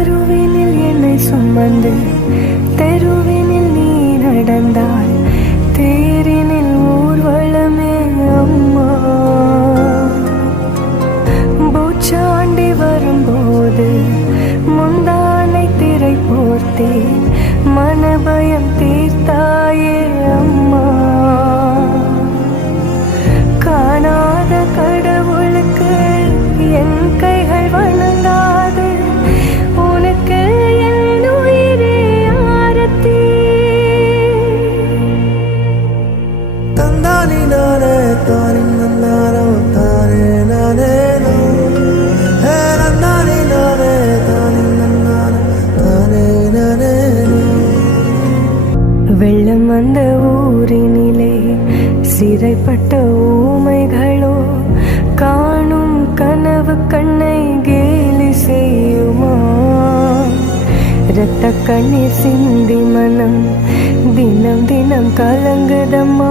கருவினில் என்னை சுமந்து தெருவினில் நீ நடந்தாய், தேரினில் ஊர்வலமே அம்மா. பூச்சாண்டி வரும்போது முந்தானை திரை போர்த்தே மனபயம் தீர்த்தாயே அம்மா. காணாத கடவுளுக்கு என் கைகள் வணங்காது, உனக்கு என் உயிரே ஆரத்தி. தந்தானி நானே தானி நன்னாரோ தானே நானே நோ, ஹே நந்தானி நானே தானி நன்னாரோ தானே நானே நோ. வெள்ளம் வந்த ஊரினிலே சிறைப்பட்ட ஊமைகளோ காணும் கனவு கண்ணை கேலி செய்யுமா. இரத்த கண்ணீர் சிந்தி மனம் தினம் தினம் கலங்குதம்மா.